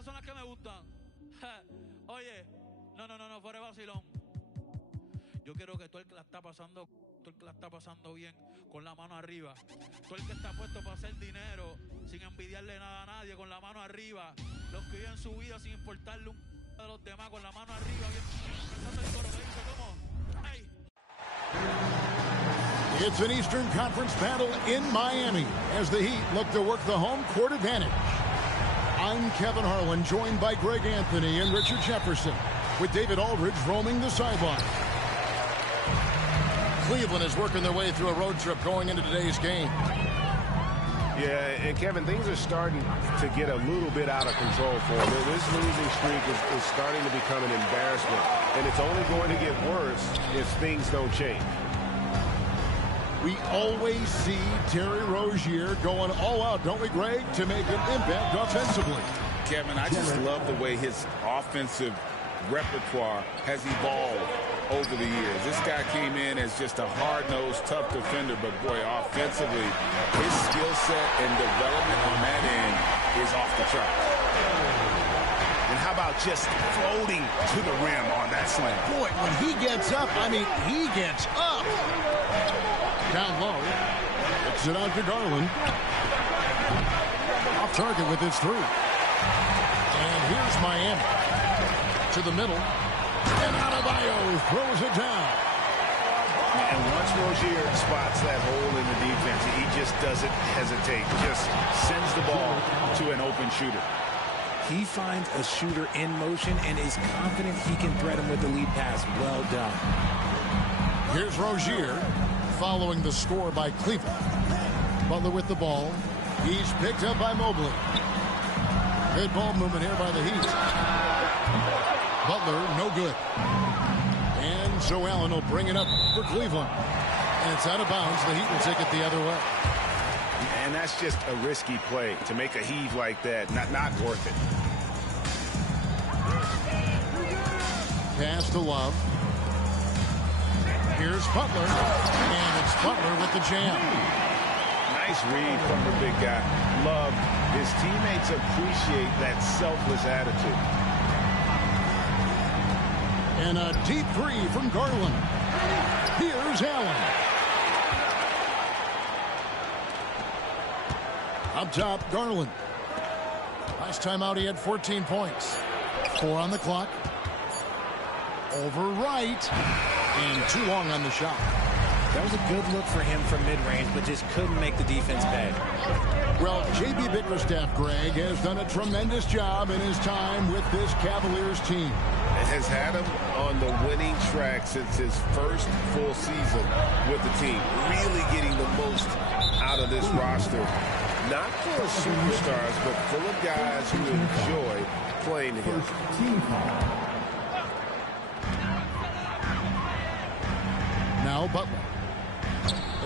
esas son las que me gustan. Oye, no, fuera de vacilón. Yo quiero que todo el que la está pasando, todo el que la está pasando bien, con la mano arriba. Todo el que está puesto para hacer dinero, sin envidiarle nada a nadie, con la mano arriba. Los que viven su vida sin importarle un de los demás, con la mano arriba. Bien, pensando el coro que dice, ¿cómo? ¡Ay! It's an Eastern Conference battle in Miami as the Heat look to work the home court advantage. I'm Kevin Harlan, joined by Greg Anthony and Richard Jefferson, with David Aldridge roaming the sideline. Cleveland is working their way through a road trip going into today's game. Yeah, and Kevin, things are starting to get a little bit out of control for them. This losing streak is starting to become an embarrassment, and it's only going to get worse if things don't change. We always see Terry Rozier going all out, don't we, Greg, to make an impact offensively. Kevin, I just love the way his offensive repertoire has evolved over the years. This guy came in as just a hard-nosed, tough defender, but boy, offensively, his skill set and development on that end is off the charts. And how about just floating to the rim on that slam? Boy, when he gets up, I mean, he gets up. Down low. It's it out to Garland. Off target with his three. And here's Miami. To the middle. And Adebayo throws it down. And once Rozier spots that hole in the defense, he just doesn't hesitate. Just sends the ball to an open shooter. He finds a shooter in motion and is confident he can thread him with the lead pass. Well done. Here's Rozier following the score by Cleveland. Butler with the ball. He's picked up by Mobley. Good ball movement here by the Heat. Butler, no good. And so Allen will bring it up for Cleveland. And it's out of bounds. The Heat will take it the other way. And that's just a risky play. To make a heave like that, not worth it. Pass to Love. Here's Butler. And it's Butler with the jam. Nice read from the big guy. Love. His teammates appreciate that selfless attitude. And a deep three from Garland. Here's Allen. Up top, Garland. Last time out, he had 14 points. 4 on the clock. Over right. And too long on the shot. That was a good look for him from mid-range, but just couldn't make the defense pay. Well, J.B. Bickerstaff, Greg, has done a tremendous job in his time with this Cavaliers team. It has had him on the winning track since his first full season with the team. Really getting the most out of this roster. Not full of superstars, but full of guys who enjoy playing together. Now Butler.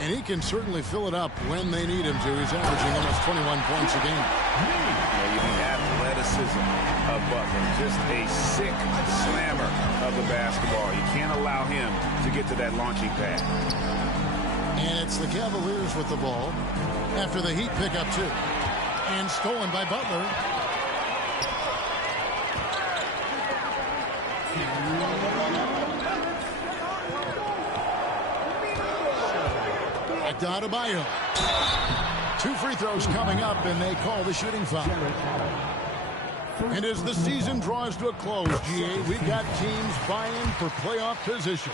And he can certainly fill it up when they need him to. He's averaging almost 21 points a game. The athleticism of Butler. Just a sick slammer of the basketball. You can't allow him to get to that launching pad. And it's the Cavaliers with the ball after the Heat pick up 2. And stolen by Butler. Adebayo. 2 free throws coming up, and they call the shooting foul. And as the season draws to a close, GA, we've got teams vying for playoff position,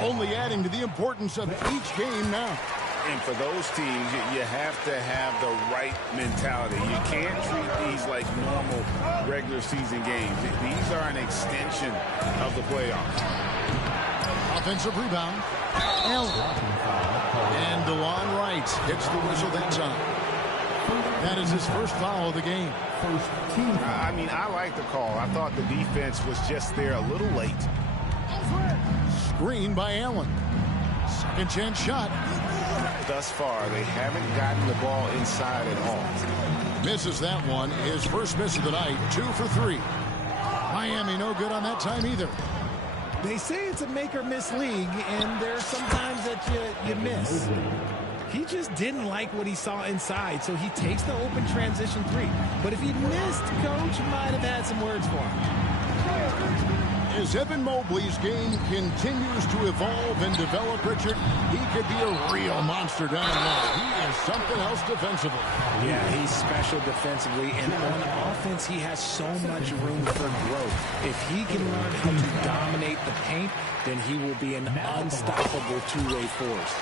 only adding to the importance of each game now. And for those teams, you have to have the right mentality. You can't treat these like normal regular season games. These are an extension of the playoffs. Offensive rebound. Allen. And DeLon Wright hits the whistle that time. That is his first foul of the game. I mean, I like the call. I thought the defense was just there a little late. Screen by Allen. Second chance shot. Thus far, they haven't gotten the ball inside at all. Misses that one. His first miss of the night. 2 for 3. Miami no good on that time either. They say it's a make-or-miss league, and there's sometimes that you miss. He just didn't like what he saw inside, so he takes the open transition three. But if he missed, Coach might have had some words for him. As Evan Mobley's game continues to evolve and develop, Richard, he could be a real monster down low. He is something else defensively. Yeah, he's special defensively, and on offense, he has so much room for growth. If he can learn how to dominate the paint, then he will be an unstoppable two-way force.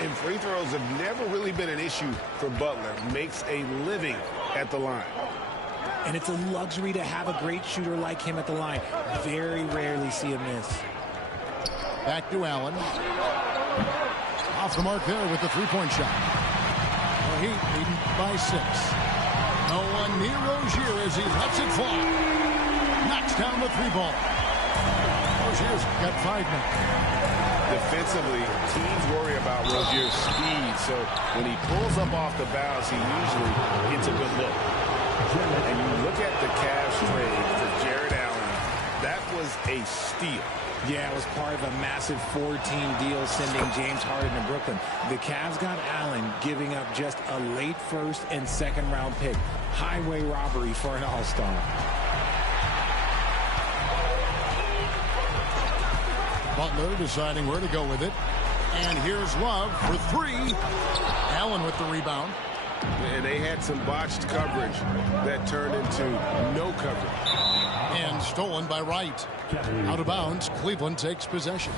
And free throws have never really been an issue for Butler. Makes a living at the line. And it's a luxury to have a great shooter like him at the line. Very rarely see him miss. Back to Allen. Off the mark there with the three-point shot. The Heat leading by 6. No one near Rozier as he lets it fly. Knocks down the three ball. Rozier's got 5 now. Defensively, teams worry about Rozier's speed, so when he pulls up off the bounce, he usually gets a good look. And you look at the Cavs trade for Jared Allen, that was a steal. Yeah, it was part of a massive 4-team deal sending James Harden to Brooklyn. The Cavs got Allen, giving up just a late first and second round pick. Highway robbery for an all-star. Butler deciding where to go with it. And here's Love for 3. Allen with the rebound. And they had some botched coverage that turned into no coverage. And stolen by Wright. Out of bounds, Cleveland takes possession.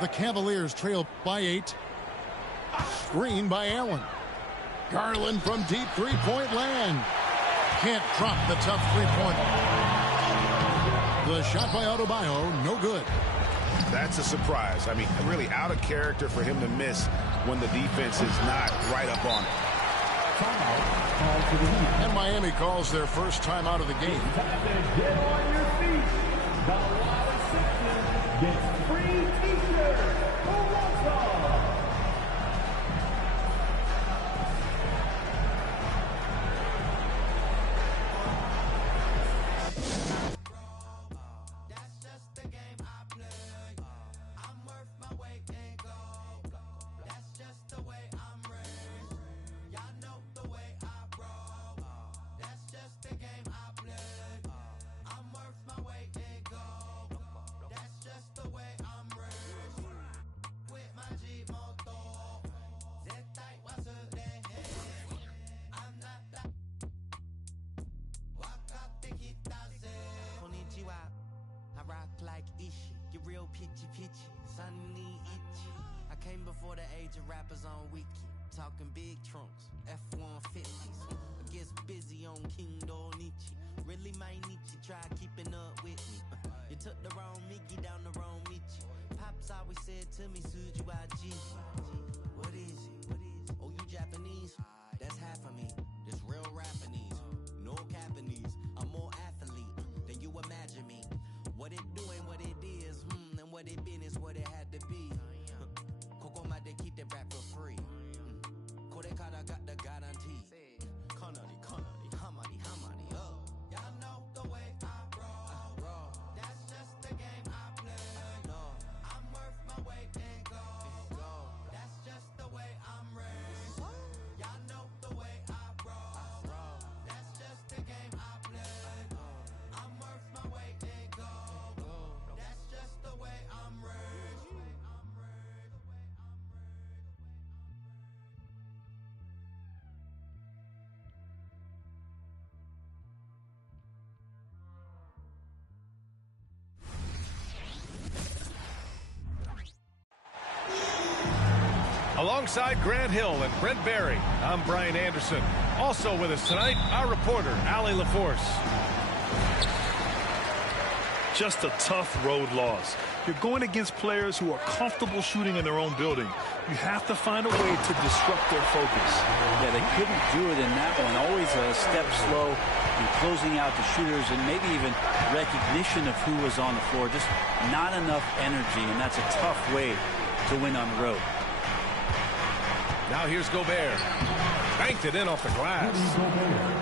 The Cavaliers trail by 8. Screen by Allen. Garland from deep three-point land. Can't drop the tough three-pointer. The shot by Adebayo, no good. That's a surprise. I mean, really out of character for him to miss when the defense is not right up on it. And Miami calls their first time out of the game. Get on your feet. The lot of Sixers gets free t-shirts. Who wants them? Before the age of rappers on wiki, talking big trunks, F-150s. Gets busy on King Donichi. Really might need to try keeping up with me. You took the wrong Mickey down the wrong Michi. Pops always said to me, Suju IG. What is it? Oh, you Japanese? That's half of me. This real Japanese. No Japanese. I'm more athlete than you imagine me. What it doing, what it is, and what it been is what it had to be. They keep that rap for free. Kodekada got the guarantee. Kanari, hamari, oh. Y'all know the way I roll. That's just the game I play. No, I'm worth my weight in gold. That's just the way I'm raised. Y'all know the way I roll. That's just the game I play. I'm worth my weight in gold. That's just the way I'm raised. Alongside Grant Hill and Brent Barry, I'm Brian Anderson. Also with us tonight, our reporter, Allie LaForce. Just a tough road loss. You're going against players who are comfortable shooting in their own building. You have to find a way to disrupt their focus. Yeah, they couldn't do it in that one. Always a step slow in closing out the shooters and maybe even recognition of who was on the floor. Just not enough energy, and that's a tough way to win on the road. Now here's Gobert. Banked it in off the glass.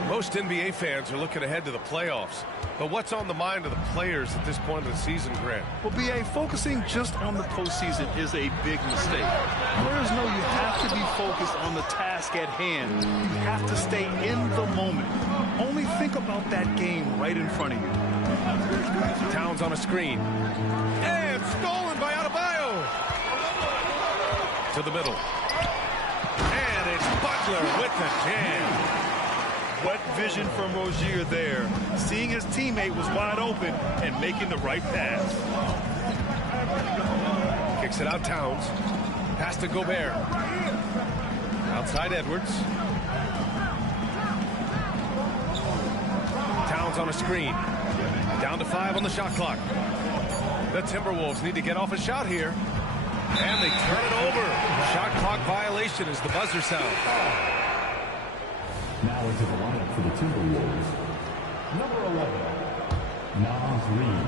Most NBA fans are looking ahead to the playoffs. But what's on the mind of the players at this point of the season, Grant? Well, B.A., focusing just on the postseason is a big mistake. Players know you have to be focused on the task at hand. You have to stay in the moment. Only think about that game right in front of you. Towns on a screen. And stolen by Adebayo. To the middle. And it's Butler with the jam. What vision from Rozier there, seeing his teammate was wide open and making the right pass. Kicks it out, Towns. Pass to Gobert. Outside Edwards. Towns on a screen. Down to 5 on the shot clock. The Timberwolves need to get off a shot here. And they turn it over. Shot clock violation as the buzzer sounds. Now into the lineup for the Timberwolves. Number 11, Nas Reed.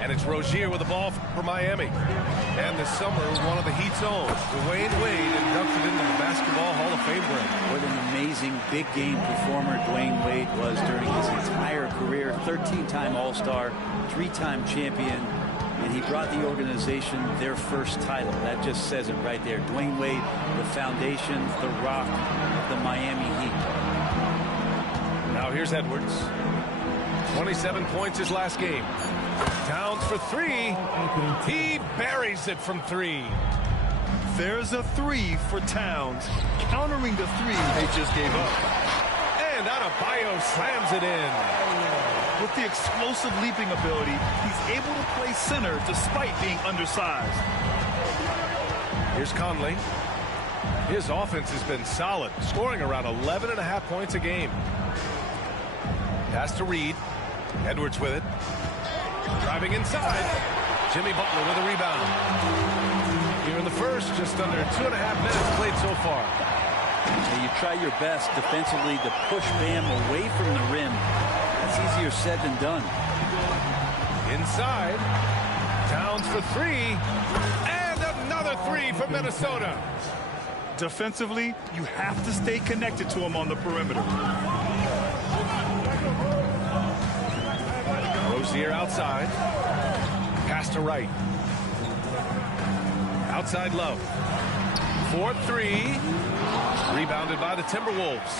And it's Rozier with the ball for Miami. And this summer, one of the Heat's own, Dwayne Wade, inducted into the Basketball Hall of Fame break. What an amazing big game performer Dwayne Wade was during his entire career. 13-time All-Star, 3-time champion. And he brought the organization their first title. That just says it right there. Dwayne Wade, the foundation, the rock of the Miami Heat. Now here's Edwards. 27 points his last game. Towns for 3. He buries it from 3. There's a 3 for Towns, countering the 3 they just gave up. And Adebayo slams it in. With the explosive leaping ability, he's able to play center despite being undersized. Here's Conley. His offense has been solid, scoring around 11.5 points a game. Pass to Reed. Edwards with it. Driving inside. Jimmy Butler with a rebound. Here in the first, just under 2.5 minutes played so far. You try your best defensively to push Bam away from the rim. That's easier said than done. Inside. Towns for 3. And another 3 for Minnesota. Defensively, you have to stay connected to him on the perimeter. Rozier outside. Pass to Wright. Outside Love. 4-3. Rebounded by the Timberwolves.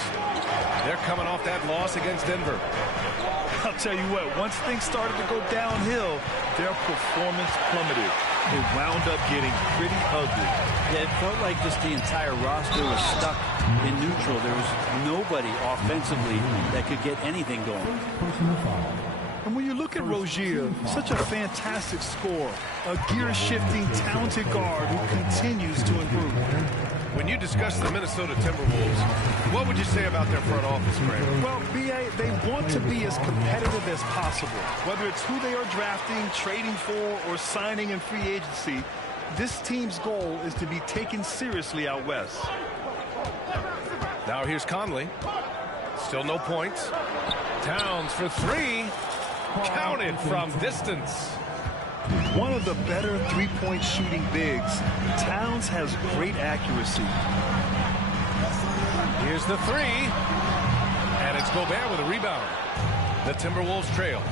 They're coming off that loss against Denver. I'll tell you what, once things started to go downhill, their performance plummeted. It wound up getting pretty ugly. Yeah, it felt like just the entire roster was stuck in neutral. There was nobody offensively that could get anything going. And when you look at Rozier, such a fantastic scorer, a gear-shifting, talented guard who continues to improve. When you discuss the Minnesota Timberwolves, what would you say about their front office, Greg? Well, B.A., they want to be as competitive as possible. Whether it's who they are drafting, trading for, or signing in free agency, this team's goal is to be taken seriously out west. Now here's Conley. Still no points. Towns for 3. Counted from distance. One of the better three-point shooting bigs. Towns has great accuracy. Here's the 3. And it's Gobert with a rebound. The Timberwolves trail.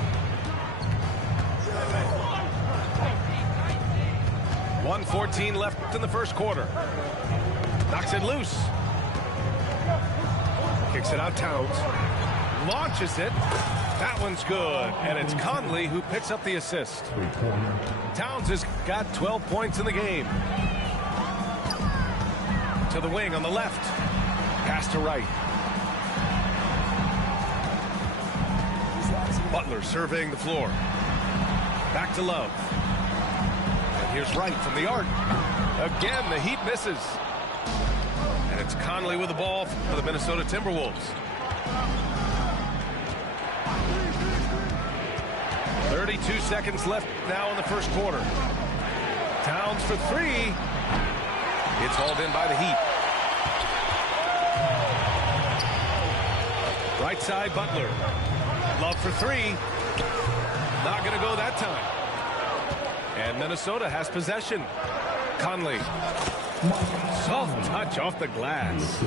1:14 left in the first quarter. Knocks it loose. Kicks it out, Towns. Launches it. That one's good. And it's Conley who picks up the assist. Towns has got 12 points in the game. To the wing on the left. Pass to Wright. Butler surveying the floor. Back to Love. And here's Wright from the arc. Again, the Heat misses. And it's Conley with the ball for the Minnesota Timberwolves. 32 seconds left now in the first quarter. Towns for 3. It's hauled in by the Heat. Right side, Butler. Love for 3. Not going to go that time. And Minnesota has possession. Conley. Soft touch off the glass.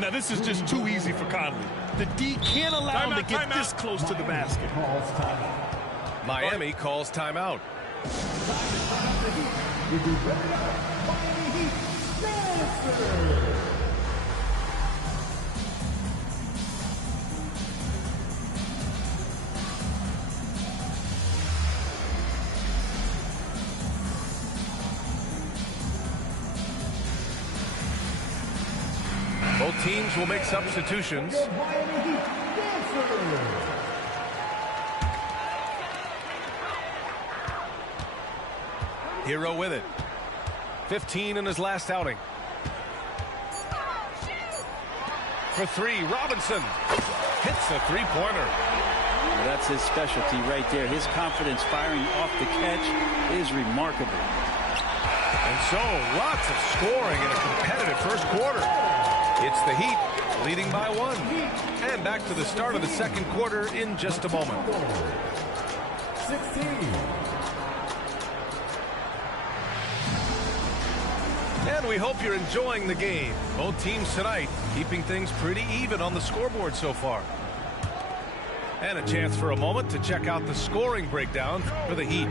Now, this is just too easy for Conley. The D can't allow him to get this close to the basket. Miami calls timeout. Both teams will make substitutions. Hero with it. 15 in his last outing. For three, Robinson hits a three-pointer. Well, that's his specialty right there. His confidence firing off the catch is remarkable. And so, lots of scoring in a competitive first quarter. It's the Heat leading by one. And back to the start of the second quarter in just a moment. 16. And we hope you're enjoying the game. Both teams tonight keeping things pretty even on the scoreboard so far. And a chance for a moment to check out the scoring breakdown for the Heat.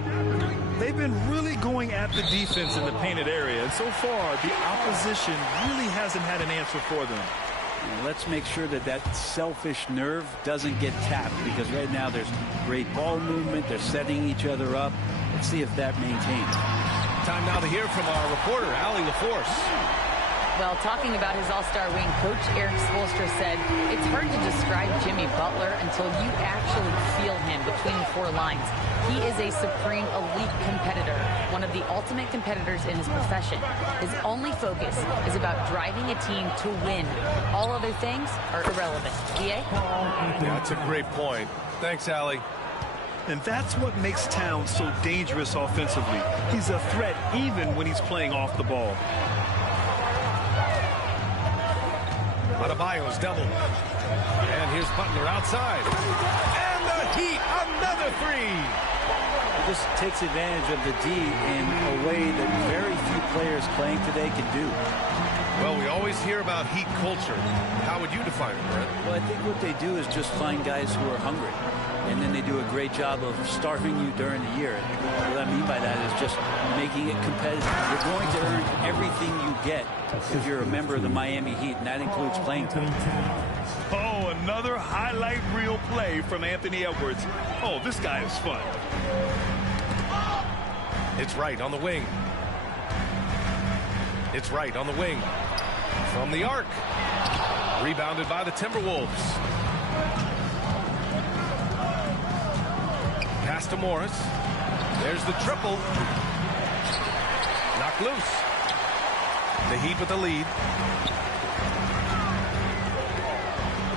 They've been really going at the defense in the painted area, and so far the opposition really hasn't had an answer for them. Let's make sure that that selfish nerve doesn't get tapped, because right now there's great ball movement. They're setting each other up. Let's see if that maintains. Time now to hear from our reporter, Allie LaForce. Well, talking about his all-star wing, Coach Eric Spoelstra said, it's hard to describe Jimmy Butler until you actually feel him between the four lines. He is a supreme elite competitor, one of the ultimate competitors in his profession. His only focus is about driving a team to win. All other things are irrelevant. DA? That's a great point. Thanks, Allie. And that's what makes Towns so dangerous offensively. He's a threat even when he's playing off the ball. Adebayo's doubled. And here's Butler outside. And the Heat, another three. This takes advantage of the D in a way that very few players playing today can do. Well, we always hear about Heat culture. How would you define it, Brent? Well, I think what they do is just find guys who are hungry. And then they do a great job of starving you during the year. And what I mean by that is just making it competitive. You're going to earn everything you get if you're a member of the Miami Heat, and that includes playing time. Oh, another highlight reel play from Anthony Edwards. Oh, this guy is fun. It's right on the wing. It's right on the wing. From the arc. Rebounded by the Timberwolves. Pass to Morris. There's the triple. Knocked loose. The Heat with the lead.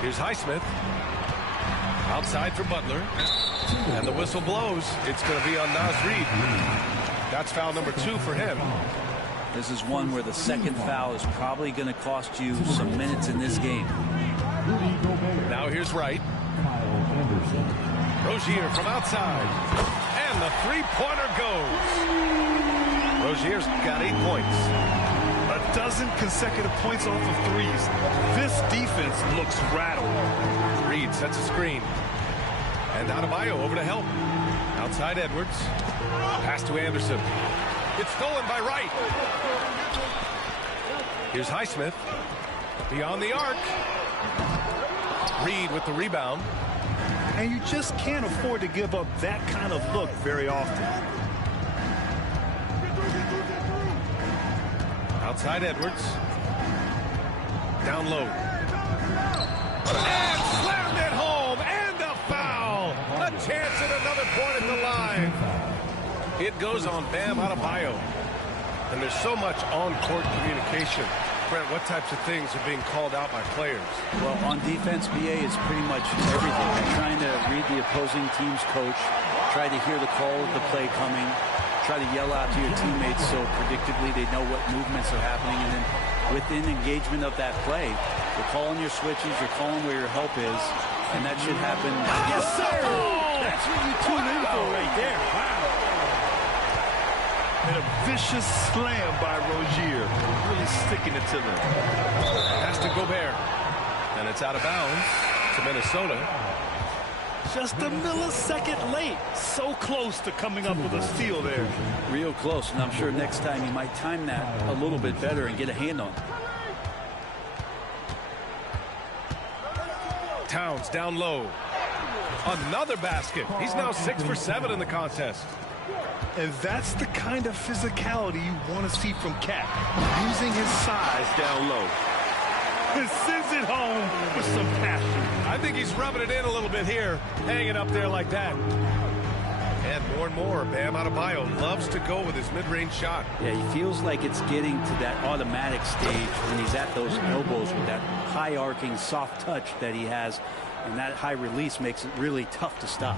Here's Highsmith. Outside for Butler. And the whistle blows. It's going to be on Naz Reid. That's foul number 2 for him. This is one where the second foul is probably going to cost you some minutes in this game. Now here's Wright. Rozier from outside. And the three-pointer goes. Rozier's got 8 points. A dozen consecutive points off of threes. This defense looks rattled. Reed sets a screen. And Adebayo over to help. Outside Edwards. Pass to Anderson. It's stolen by Wright. Here's Highsmith. Beyond the arc. Reed with the rebound. And you just can't afford to give up that kind of look very often. Outside Edwards. Down low. And slammed it home. And a foul. A chance at another point at the line. It goes on Bam Adebayo. And there's so much on-court communication. Brent, what types of things are being called out by players? Well, on defense, BA is pretty much everything. They're trying to read the opposing team's coach, try to hear the call of the play coming, try to yell out to your teammates so predictably they know what movements are happening. And then within engagement of that play, you're calling your switches, you're calling where your help is, and that should happen. Yes, sir! That's what you tune in for right there. Wow. And a vicious slam by Rozier, really sticking it to them. Pass to Gobert. And it's out of bounds to Minnesota. Just a millisecond late. So close to coming up with a steal there. Real close, and I'm sure next time he might time that a little bit better and get a hand on it. Towns down low. Another basket. He's now 6 for 7 in the contest. And that's the kind of physicality you want to see from Cat, using his size down low. And sends it home with some passion. I think he's rubbing it in a little bit here, hanging up there like that. And more, Bam Adebayo loves to go with his mid-range shot. Yeah, he feels like it's getting to that automatic stage when he's at those elbows with that high-arcing, soft touch that he has. And that high release makes it really tough to stop.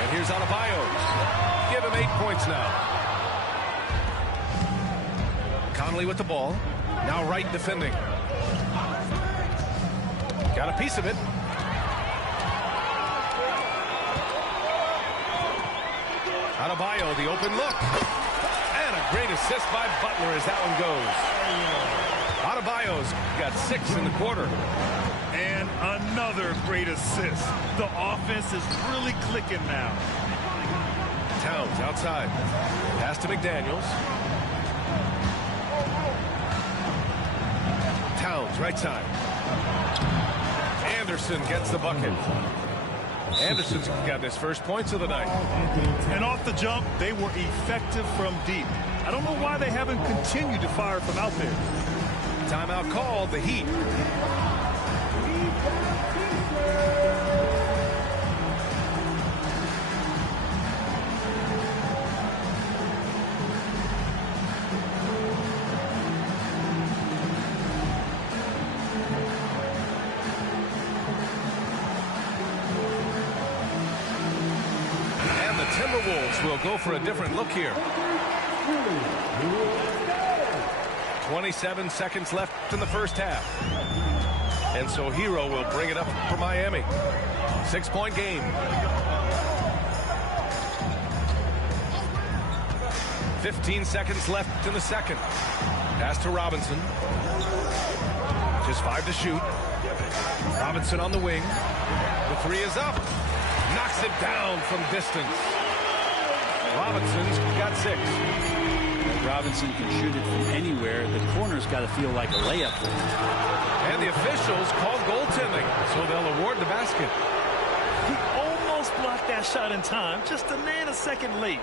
And here's Adebayo. Give him 8 points now. Conley with the ball. Now Wright defending. Got a piece of it. Adebayo, the open look. And a great assist by Butler as that one goes. Adebayo's got 6 in the quarter. And another great assist. The offense is really clicking now. Towns outside. Pass to McDaniels. Towns right side. Anderson gets the bucket. Anderson's got his first points of the night. And off the jump, they were effective from deep. I don't know why they haven't continued to fire from out there. Timeout called, the Heat. And the Timberwolves will go for a different look here. 27 seconds left in the first half. And so Hero will bring it up for Miami. 6-point game. 15 seconds left in the second. Pass to Robinson. Just 5 to shoot. Robinson on the wing. The 3 is up. Knocks it down from distance. Robinson's got 6. Robinson can shoot it from anywhere. The corner's got to feel like a layup for him. And the officials called goaltending, so they'll award the basket. He almost blocked that shot in time, just a nanosecond late.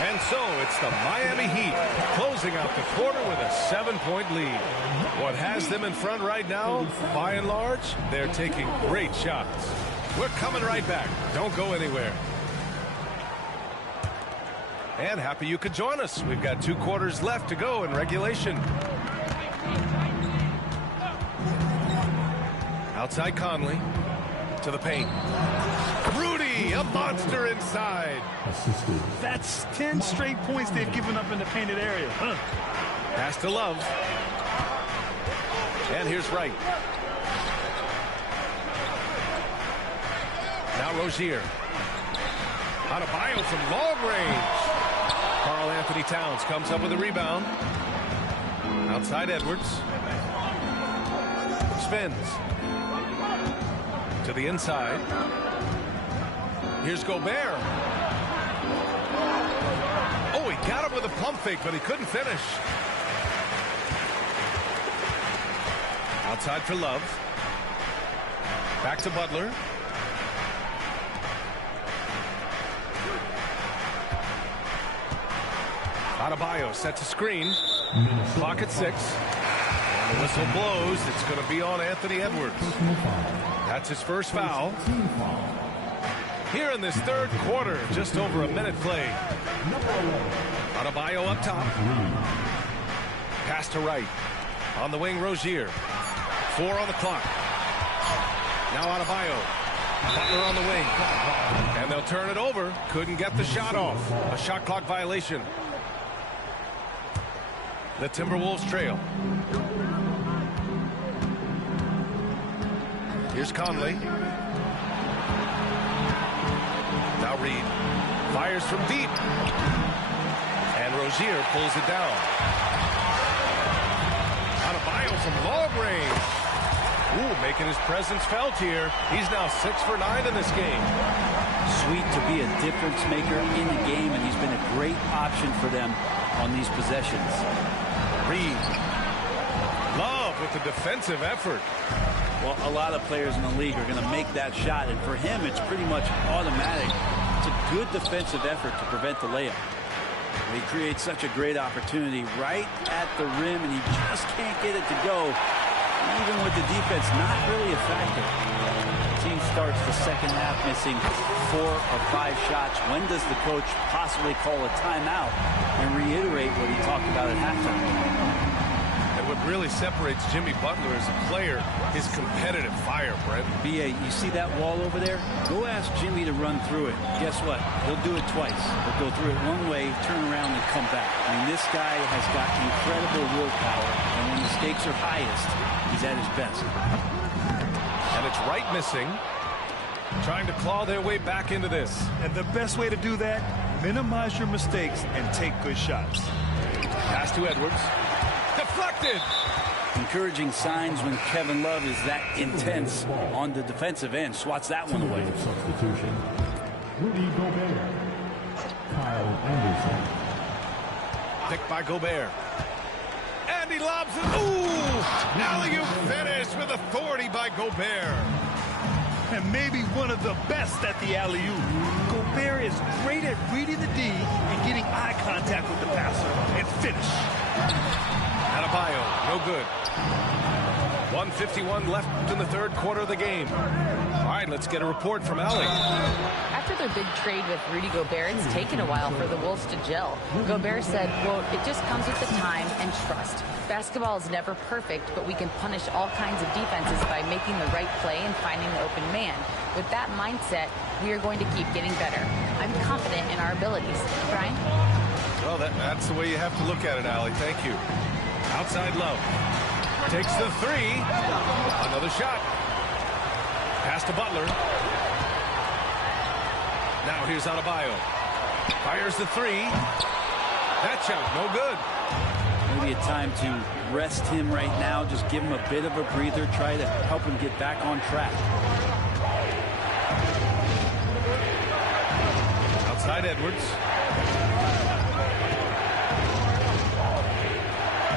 And so it's the Miami Heat closing out the quarter with a 7-point lead. What has them in front right now, by and large, they're taking great shots. We're coming right back. Don't go anywhere. And happy you could join us. We've got 2 quarters left to go in regulation. Outside Conley to the paint. Rudy, a monster inside. That's 10 straight points they've given up in the painted area. Pass to Love. And here's Wright. Now Rozier. Adebayo from long range. Karl Anthony Towns comes up with a rebound. Outside Edwards. Spins. To the inside. Here's Gobert. Oh, he got him with a pump fake, but he couldn't finish. Outside for Love. Back to Butler. Adebayo sets a screen. Clock at 6. And the whistle blows. It's going to be on Anthony Edwards. That's his first foul. Here in this third quarter, just over a minute played. Adebayo up top. Pass to Wright. On the wing, Rozier. 4 on the clock. Now Adebayo. Butler on the wing. And they'll turn it over. Couldn't get the shot off. A shot clock violation. The Timberwolves trail. Here's Conley. Now Reed fires from deep. And Rozier pulls it down. Adebayo from long range. Ooh, making his presence felt here. He's now 6 for 9 in this game. Sweet to be a difference maker in the game, and he's been a great option for them on these possessions. Reed. Love with the defensive effort. Well, a lot of players in the league are going to make that shot, and for him, it's pretty much automatic. It's a good defensive effort to prevent the layup. He creates such a great opportunity right at the rim, and he just can't get it to go. Even with the defense not really a factor. The team starts the second half missing 4 of 5 shots. When does the coach possibly call a timeout and reiterate what he talked about at halftime? And what really separates Jimmy Butler as a player is competitive fire, Brent. B.A., you see that wall over there? Go ask Jimmy to run through it. Guess what? He'll do it twice. He'll go through it one way, turn around, and come back. I mean, this guy has got incredible willpower, and when the stakes are highest, he's at his best. And it's Wright missing, trying to claw their way back into this. And the best way to do that, minimize your mistakes and take good shots. Pass to Edwards. Deflected. Encouraging signs when Kevin Love is that intense on the defensive end. Swats that one away. Substitution. Rudy Gobert. Kyle Anderson. Picked by Gobert. And he lobs it. Ooh! Alley-oop finish with authority by Gobert. And maybe one of the best at the alley-oop. Gobert is great at reading the D and getting eye contact with the passer and finish. Adebayo, no good. 1:51 left in the third quarter of the game. All right, let's get a report from Allie. After their big trade with Rudy Gobert, it's taken a while for the Wolves to gel. Gobert said, quote, "It just comes with the time and trust. Basketball is never perfect, but we can punish all kinds of defenses by making the right play and finding the open man. With that mindset, we are going to keep getting better. I'm confident in our abilities." Brian? Well, that's the way you have to look at it, Allie. Thank you. Outside Love. Takes the 3. Another shot. Pass to Butler. Now here's Adebayo. Fires the 3. That shot, no good. Maybe a time to rest him right now. Just give him a bit of a breather. Try to help him get back on track. Outside Edwards.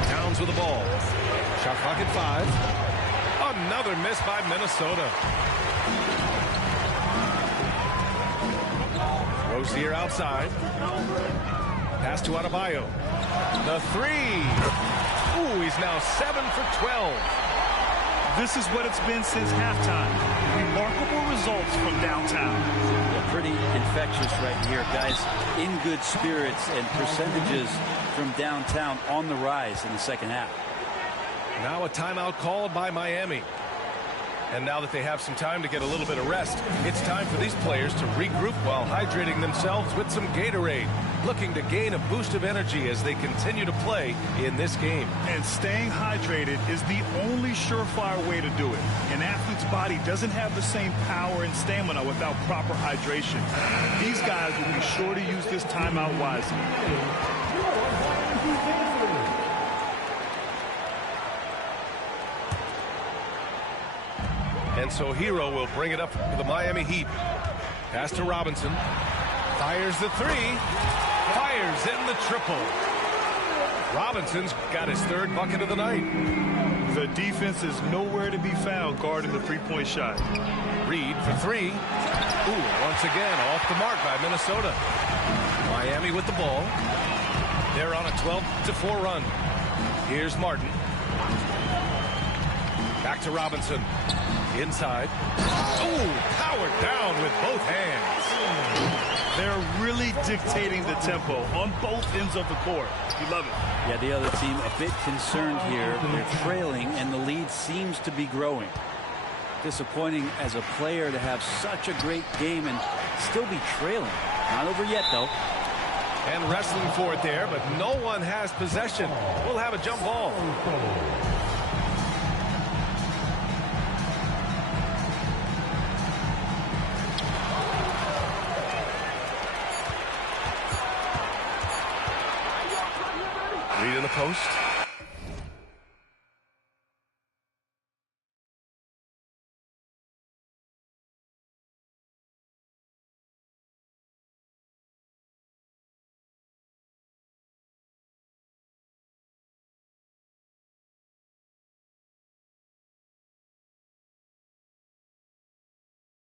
Towns with the ball. Shot clock at 5. Another miss by Minnesota. Rozier outside. Pass to Adebayo. The 3. Ooh, he's now 7 for 12. This is what it's been since halftime. Remarkable results from downtown. Pretty infectious right here, guys. In good spirits and percentages from downtown on the rise in the second half. Now a timeout called by Miami. And now that they have some time to get a little bit of rest, it's time for these players to regroup while hydrating themselves with some Gatorade, looking to gain a boost of energy as they continue to play in this game. And staying hydrated is the only surefire way to do it. An athlete's body doesn't have the same power and stamina without proper hydration. These guys will be sure to use this timeout wisely. And so Hero will bring it up for the Miami Heat. Pass to Robinson. Fires the 3. Fires in the triple. Robinson's got his 3rd bucket of the night. The defense is nowhere to be found guarding the three-point shot. Reed for 3. Ooh, once again off the mark by Minnesota. Miami with the ball. They're on a 12-4 run. Here's Martin. Back to Robinson. Inside. Ooh, powered down with both hands. They're really dictating the tempo on both ends of the court. You love it. Yeah, the other team a bit concerned here. They're trailing, and the lead seems to be growing. Disappointing as a player to have such a great game and still be trailing. Not over yet, though. And wrestling for it there, but no one has possession. We'll have a jump ball. Reed in the post.